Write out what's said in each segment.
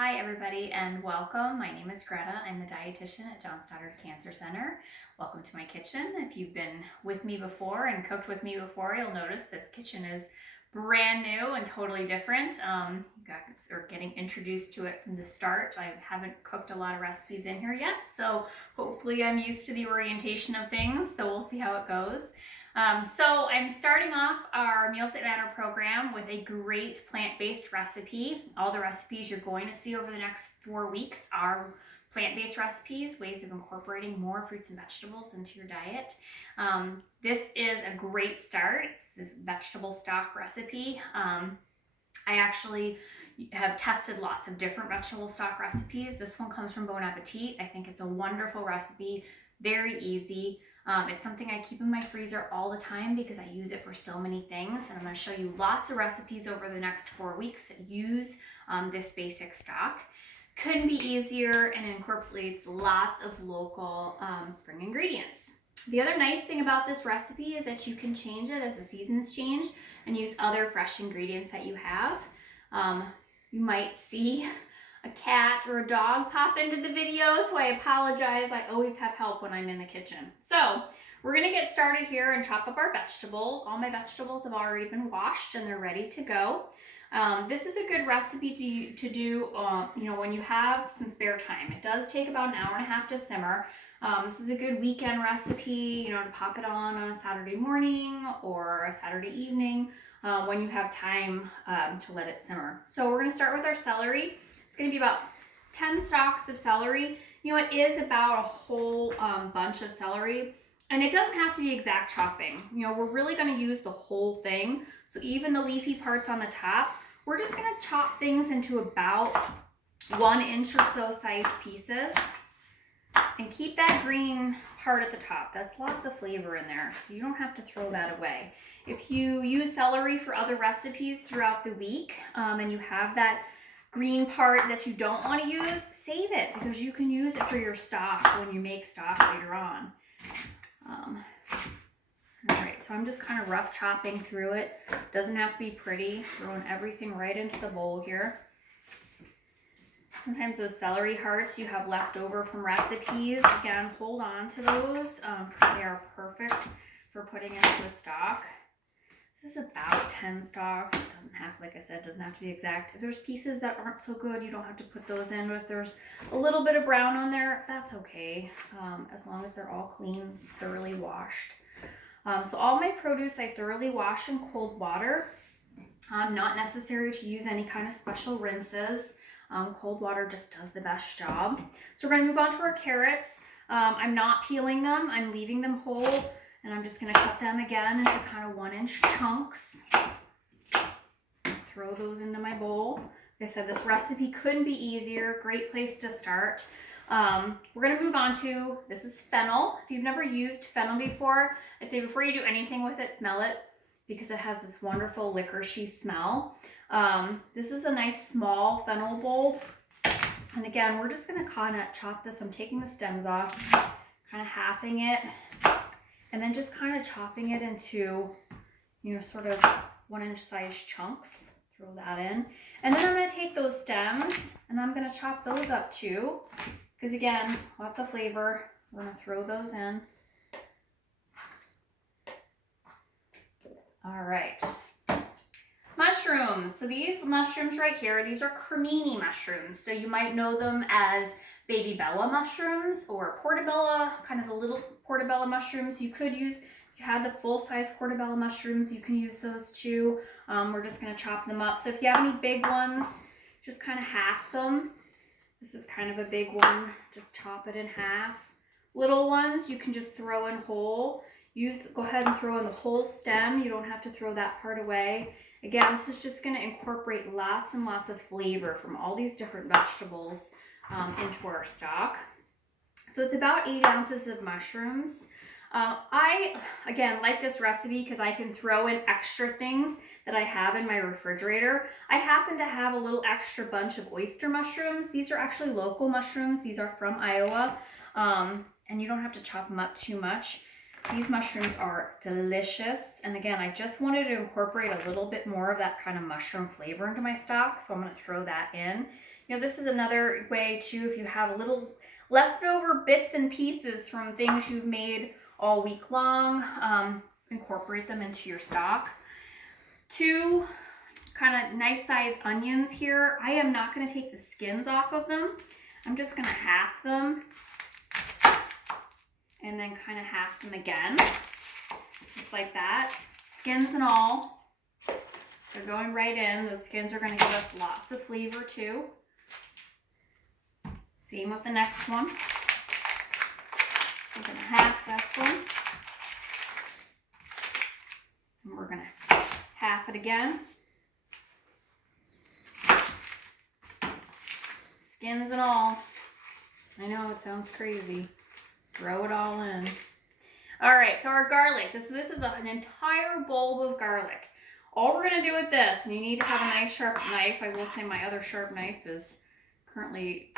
Hi everybody and welcome. My name is Greta. I'm the dietitian at John Stoddard Cancer Center. Welcome to my kitchen. If you've been with me before and cooked with me before, you'll notice this kitchen is brand new and totally different. You guys are getting introduced to it from the start. I haven't cooked a lot of recipes in here yet, so hopefully I'm used to the orientation of things, so we'll see how it goes. So I'm starting off our Meals That Matter program with a great plant-based recipe. All the recipes you're going to see over the next 4 weeks are plant-based recipes, ways of incorporating more fruits and vegetables into your diet. This is a great start. It's this vegetable stock recipe. I actually have tested lots of different vegetable stock recipes. This one comes from Bon Appetit. I think it's a wonderful recipe, very easy. It's something I keep in my freezer all the time because I use it for so many things, and I'm going to show you lots of recipes over the next 4 weeks that use this basic stock. Couldn't be easier, and incorporates lots of local spring ingredients. The other nice thing about this recipe is that you can change it as the seasons change and use other fresh ingredients that you have. You might see a cat or a dog pop into the video, so I apologize. I always have help when I'm in the kitchen. So we're gonna get started here and chop up our vegetables. All my vegetables have already been washed and they're ready to go. This is a good recipe to do when you have some spare time. It does take about an hour and a half to simmer. This is a good weekend recipe, to pop it on a Saturday morning or a Saturday evening when you have time to let it simmer. So we're gonna start with our celery. It's going to be about 10 stalks of celery. It is about a whole bunch of celery, and it doesn't have to be exact chopping. We're really going to use the whole thing. So even the leafy parts on the top, we're just going to chop things into about 1 inch or so size pieces, and keep that green part at the top. That's lots of flavor in there, so you don't have to throw that away. If you use celery for other recipes throughout the week, and you have that green part that you don't want to use, save it, because you can use it for your stock when you make stock later on. All right, so I'm just kind of rough chopping through it. Doesn't have to be pretty. Throwing everything right into the bowl here. Sometimes those celery hearts you have left over from recipes, again, hold on to those because they are perfect for putting into a stock. This is about 10 stalks. It doesn't have, like I said, it doesn't have to be exact. If there's pieces that aren't so good, you don't have to put those in. But if there's a little bit of brown on there, that's okay, as long as they're all clean, thoroughly washed. So all my produce I thoroughly wash in cold water. Not necessary to use any kind of special rinses. Cold water just does the best job. So we're going to move on to our carrots. I'm not peeling them. I'm leaving them whole. And I'm just going to cut them again into kind of 1 inch chunks. Throw those into my bowl. Like I said, this recipe couldn't be easier. Great place to start. We're going to move on to, this is fennel. If you've never used fennel before, I'd say before you do anything with it, smell it, because it has this wonderful licoricey smell. This is a nice small fennel bulb. And again, we're just going to kind of chop this. I'm taking the stems off, kind of halving it. And then just kind of chopping it into, sort of 1 inch size chunks. Throw that in. And then I'm going to take those stems and I'm going to chop those up too. Because again, lots of flavor. We're going to throw those in. All right. Mushrooms. So these mushrooms right here, these are cremini mushrooms. So you might know them as baby bella mushrooms or portobello, kind of the little portobello mushrooms. You could use, if you had the full-size portobello mushrooms, you can use those too. We're just going to chop them up. So if you have any big ones, just kind of half them. This is kind of a big one. Just chop it in half. Little ones, you can just throw in whole. Go ahead and throw in the whole stem. You don't have to throw that part away. Again, this is just going to incorporate lots and lots of flavor from all these different vegetables into our stock. So it's about 8 ounces of mushrooms. I, again, like this recipe because I can throw in extra things that I have in my refrigerator. I happen to have a little extra bunch of oyster mushrooms. These are actually local mushrooms. These are from Iowa, and you don't have to chop them up too much. These mushrooms are delicious. And again, I just wanted to incorporate a little bit more of that kind of mushroom flavor into my stock. So I'm going to throw that in. You know, this is another way too, if you have a little leftover bits and pieces from things you've made all week long, incorporate them into your stock. 2 kind of nice sized onions here. I am not going to take the skins off of them. I'm just going to half them and then kind of half them again, just like that. Skins and all, they're going right in. Those skins are going to give us lots of flavor too. Same with the next one. We're going to half this one. And we're going to half it again. Skins and all. I know it sounds crazy. Throw it all in. All right, so our garlic. This is an entire bulb of garlic. All we're going to do with this, and you need to have a nice sharp knife. I will say my other sharp knife is currently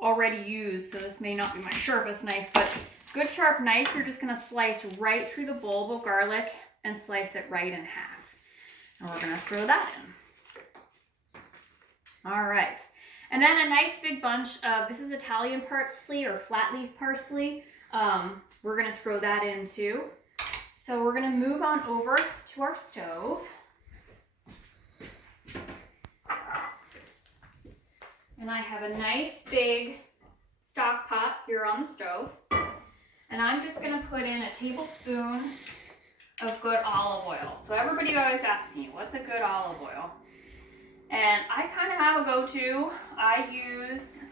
already used, so this may not be my sharpest knife, but good sharp knife, you're just going to slice right through the bulb of garlic and slice it right in half. And we're going to throw that in. All right. And then a nice big bunch of, this is Italian parsley or flat leaf parsley. We're going to throw that in too. So we're going to move on over to our stove. And I have a nice big stock pot here on the stove. And I'm just going to put in a tablespoon of good olive oil. So everybody always asks me, what's a good olive oil? And I kind of have a go-to. I use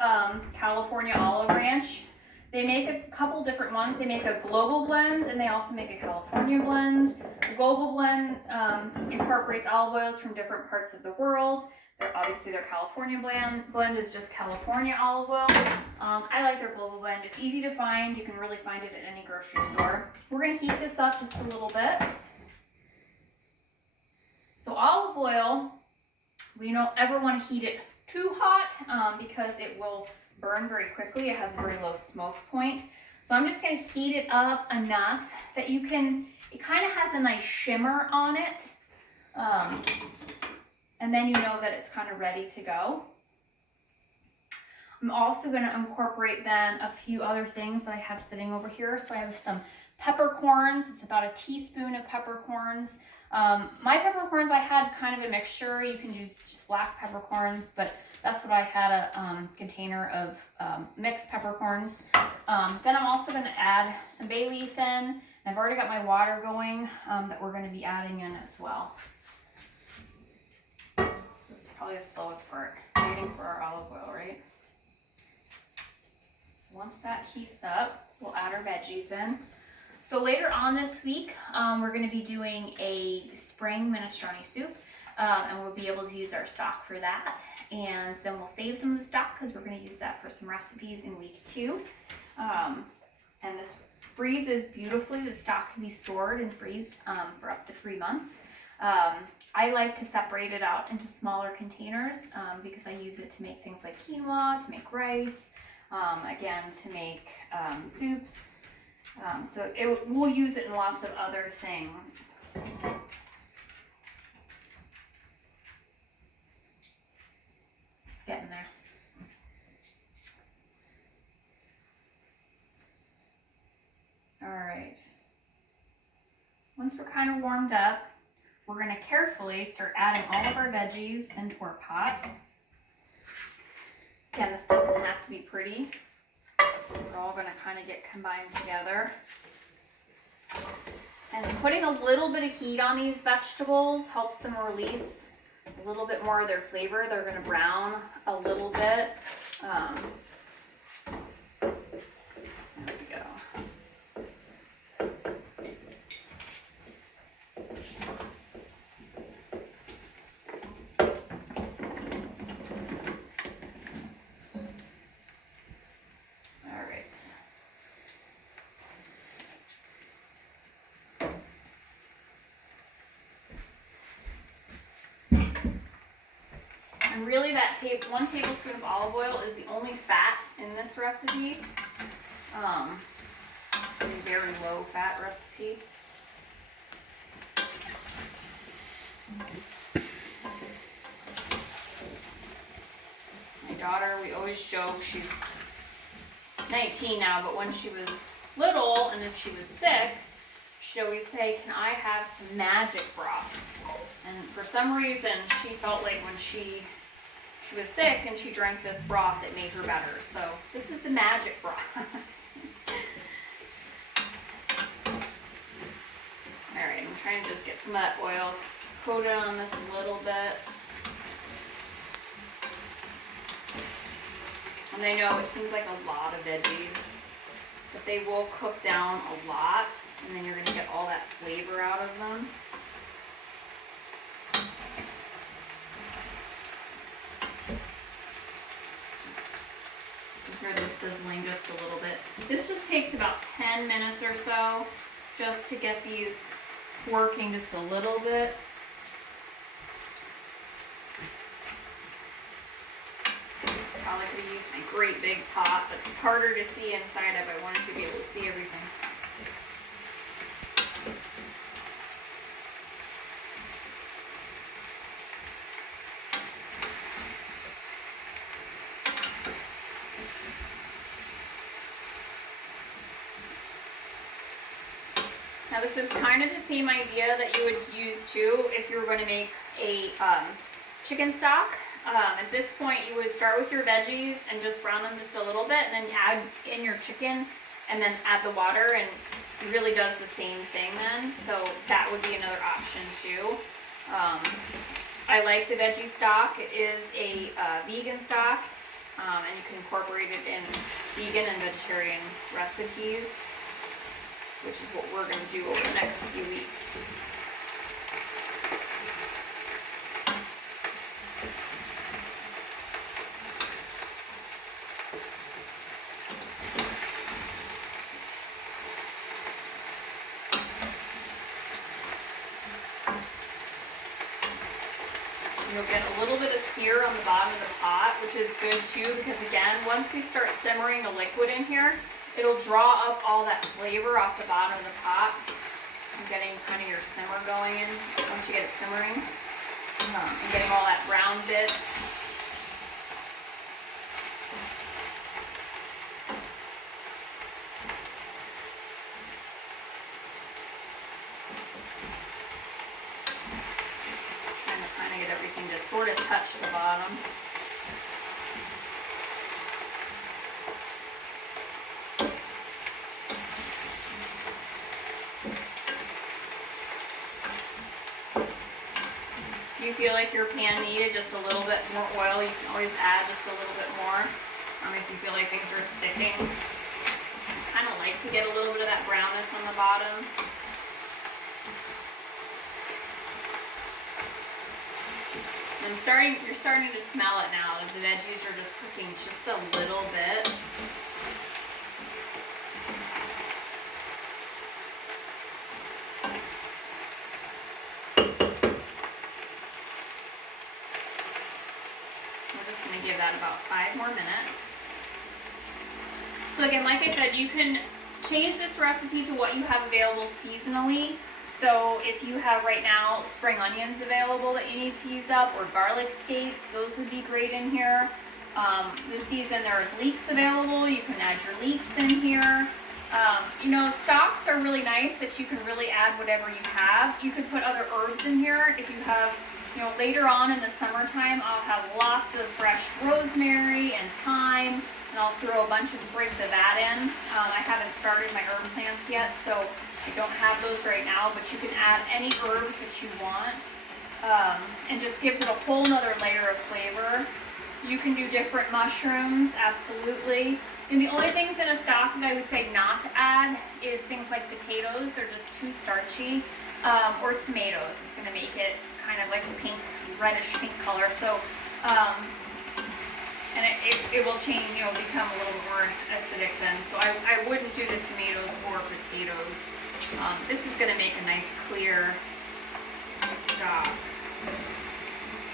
California Olive Ranch. They make a couple different ones. They make a global blend and they also make a California blend. The global blend incorporates olive oils from different parts of the world. Obviously their California blend is just California olive oil. I like their global blend. It's easy to find. You can really find it at any grocery store. We're going to heat this up just a little bit. So olive oil, we don't ever want to heat it too hot because it will burn very quickly. It has a very low smoke point. So I'm just going to heat it up enough that you can, it kind of has a nice shimmer on it. And then you know that it's kind of ready to go. I'm also going to incorporate then a few other things that I have sitting over here. So I have some peppercorns. It's about a teaspoon of peppercorns. My peppercorns, I had kind of a mixture. You can use just black peppercorns, but that's what I had, a container of mixed peppercorns. Then I'm also going to add some bay leaf in. I've already got my water going that we're going to be adding in as well. So this is probably the slowest part, waiting for our olive oil, right? So once that heats up, we'll add our veggies in. So later on this week, we're going to be doing a spring minestrone soup, and we'll be able to use our stock for that. And then we'll save some of the stock because we're going to use that for some recipes in week 2. And this freezes beautifully. The stock can be stored and freezed for up to 3 months. I like to separate it out into smaller containers because I use it to make things like quinoa, to make rice, again, to make soups. So we'll use it in lots of other things. It's getting there. All right. Once we're kind of warmed up, we're going to carefully start adding all of our veggies into our pot. Again, this doesn't have to be pretty. We're all going to kind of get combined together. And putting a little bit of heat on these vegetables helps them release a little bit more of their flavor. They're going to brown a little bit. There we go. And really that 1 tablespoon of olive oil is the only fat in this recipe. a very low fat recipe. My daughter, we always joke, she's 19 now, but when she was little and if she was sick, she'd always say, "Can I have some magic broth?" And for some reason, she felt like when she was sick and she drank this broth, it made her better. So this is the magic broth. Alright, I'm trying to just get some of that oil coated on this a little bit. And I know it seems like a lot of veggies, but they will cook down a lot, and then you're going to get all that flavor out of them. You hear this sizzling just a little bit. This just takes about 10 minutes or so just to get these working just a little bit. Probably could have used my great big pot, but it's harder to see inside of. I wanted to be able to see everything. Now this is kind of the same idea that you would use too if you were going to make a chicken stock. At this point you would start with your veggies and just brown them just a little bit, and then add in your chicken and then add the water, and it really does the same thing then. So that would be another option too. I like the veggie stock. It is a vegan stock, and you can incorporate it in vegan and vegetarian recipes, which is what we're going to do over the next few weeks. You'll get a little bit of sear on the bottom of the pot, which is good too, because again, once we start simmering the liquid in here, it'll draw up all that flavor off the bottom of the pot. I'm getting kind of your simmer going in once you get it simmering, and getting all that brown bits. Trying to get everything to sort of touch the bottom. If you feel like your pan needed just a little bit more oil, you can always add just a little bit more. If you feel like things are sticking. I kind of like to get a little bit of that brownness on the bottom. You're starting to smell it now. The veggies are just cooking just a little bit. We're just going to give that about 5 more minutes. So again, like I said, you can change this recipe to what you have available seasonally. So if you have right now spring onions available that you need to use up, or garlic scapes, those would be great in here. This season there's leeks available. You can add your leeks in here. Stocks are really nice that you can really add whatever you have. You could put other herbs in here. If you have, later on in the summertime, I'll have lots of fresh rosemary and thyme, and I'll throw a bunch of sprigs of that in. I haven't started my herb plants yet, so I don't have those right now, but you can add any herbs that you want, and just gives it a whole nother layer of flavor. You can do different mushrooms, absolutely. And the only things in a stock that I would say not to add is things like potatoes. They're just too starchy, or tomatoes. It's going to make it kind of like a pink, reddish pink color. So, and it will change, become a little more acidic then. So I wouldn't do the tomatoes or potatoes. This is going to make a nice clear stock.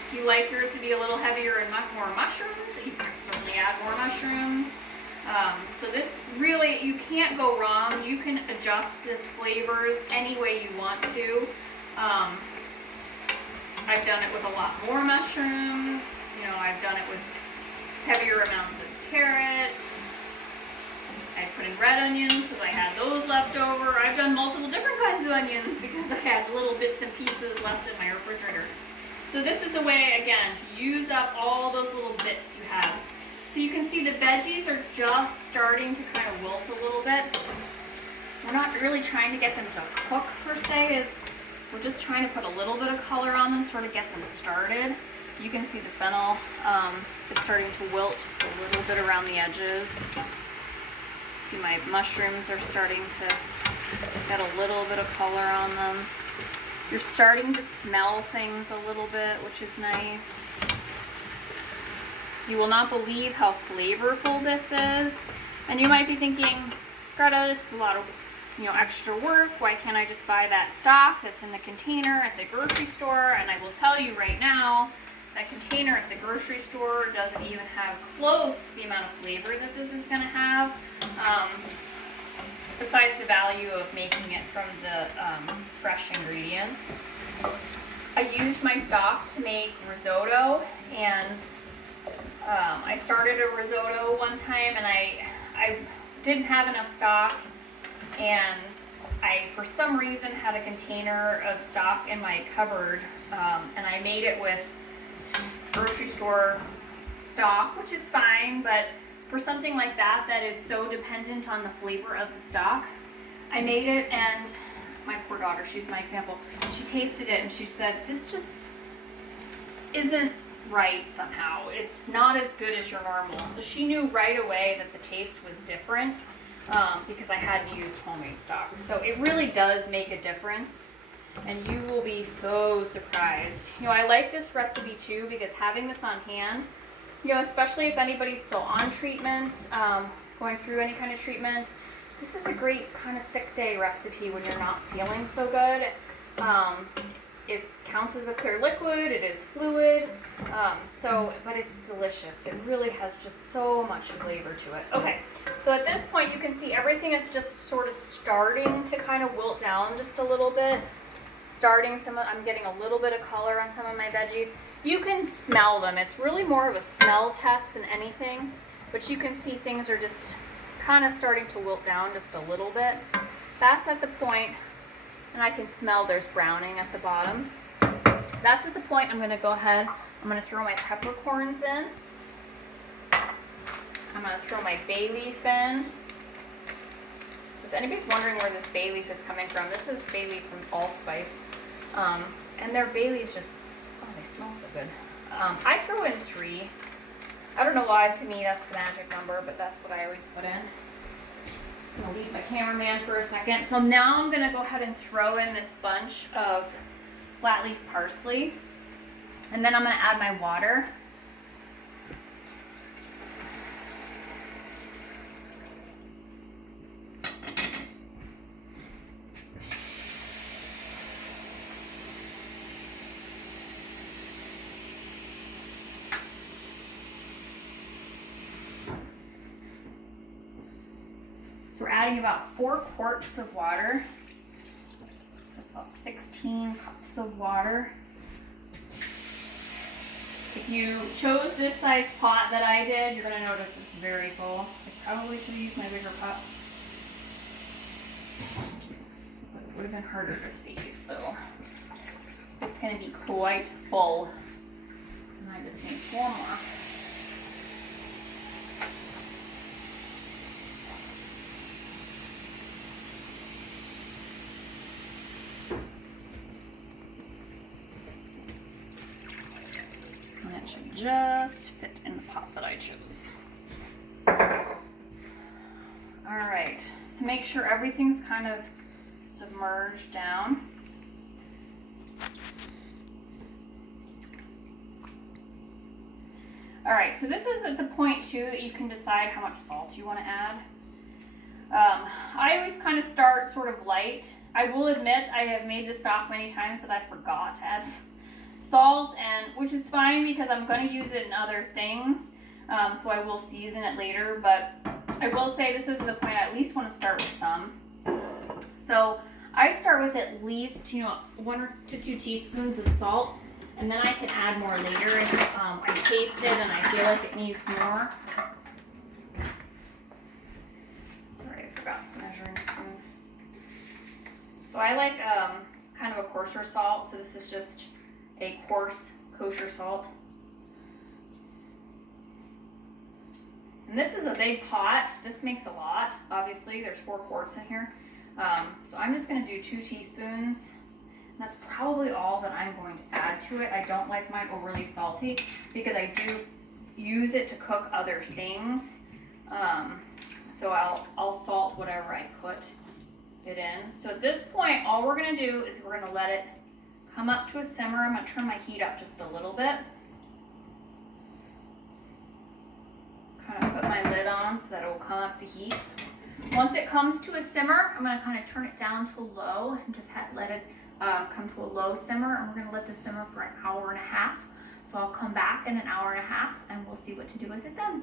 If you like yours to be a little heavier and more mushrooms, you can certainly add more mushrooms. So this really, you can't go wrong. You can adjust the flavors any way you want to. I've done it with a lot more mushrooms. You know, I've done it with heavier amounts of carrots. I put in red onions because I had those left over. I've done multiple different kinds of onions because I had little bits and pieces left in my refrigerator. So this is a way, again, to use up all those little bits you have. So you can see the veggies are just starting to kind of wilt a little bit. We're not really trying to get them to cook per se, we're just trying to put a little bit of color on them, sort of get them started. You can see the fennel is starting to wilt just a little bit around the edges. See my mushrooms are starting to get a little bit of color on them. You're starting to smell things a little bit, which is nice. You will not believe how flavorful this is. And you might be thinking, Greta, this is a lot of extra work. Why can't I just buy that stock that's in the container at the grocery store? And I will tell you right now, that container at the grocery store doesn't even have close to the amount of flavor that this is going to have. Besides the value of making it from the fresh ingredients. I used my stock to make risotto, and I started a risotto one time, and I didn't have enough stock, and I, for some reason, had a container of stock in my cupboard, and I made it with grocery store stock, which is fine, but for something like that that is so dependent on the flavor of the stock, I made it, and my poor daughter, she's my example, she tasted it and she said, this just isn't right somehow. It's not as good as your normal. So she knew right away that the taste was different because I hadn't used homemade stock. So it really does make a difference, and you will be so surprised. I like this recipe too because having this on hand, especially if anybody's still on treatment, going through any kind of treatment, this is a great kind of sick day recipe when you're not feeling so good. It counts as a clear liquid, it is fluid, but it's delicious. It really has just so much flavor to it. Okay, so at this point you can see everything is just sort of starting to kind of wilt down just a little bit. I'm getting a little bit of color on some of my veggies. You can smell them. It's really more of a smell test than anything, but you can see things are just kind of starting to wilt down just a little bit. That's at the point, and I can smell there's browning at the bottom. That's at the point I'm going to go ahead, I'm going to throw my peppercorns in. I'm going to throw my bay leaf in. So if anybody's wondering where this bay leaf is coming from, this is bay leaf from Allspice. And their bay leaves just, they smell so good. I throw in 3. I don't know why, to me that's the magic number, but that's what I always put in. I'm going to leave my cameraman for a second. So now I'm going to go ahead and throw in this bunch of flat leaf parsley. And then I'm going to add my water. So we're adding about 4 quarts of water. So that's about 16 cups of water. If you chose this size pot that I did, you're going to notice it's very full. I probably should have used my bigger pot. But it would have been harder to see, so it's going to be quite full. And I just need 4 more. Should just fit in the pot that I chose. All right, so make sure everything's kind of submerged down. All right, so this is at the point too that you can decide how much salt you want to add. I always kind of start sort of light. I will admit I have made this stock many times that I forgot to add salt, and which is fine because I'm going to use it in other things, so I will season it later, but I will say this is the point I at least want to start with some. So I start with at least, 1 to 2 teaspoons of salt, and then I can add more later if I taste it and I feel like it needs more. Sorry, I forgot the measuring spoon. So I like kind of a coarser salt, so this is just a coarse kosher salt. And this is a big pot. This makes a lot, obviously. There's 4 quarts in here. So I'm just going to do 2 teaspoons. And that's probably all that I'm going to add to it. I don't like mine overly salty because I do use it to cook other things. So I'll salt whatever I put it in. So at this point, all we're going to do is we're going to let it come up to a simmer. I'm going to turn my heat up just a little bit. Kind of put my lid on so that it will come up to heat. Once it comes to a simmer, I'm going to kind of turn it down to low and just let it come to a low simmer. And we're going to let this simmer for an hour and a half. So I'll come back in an hour and a half and we'll see what to do with it then.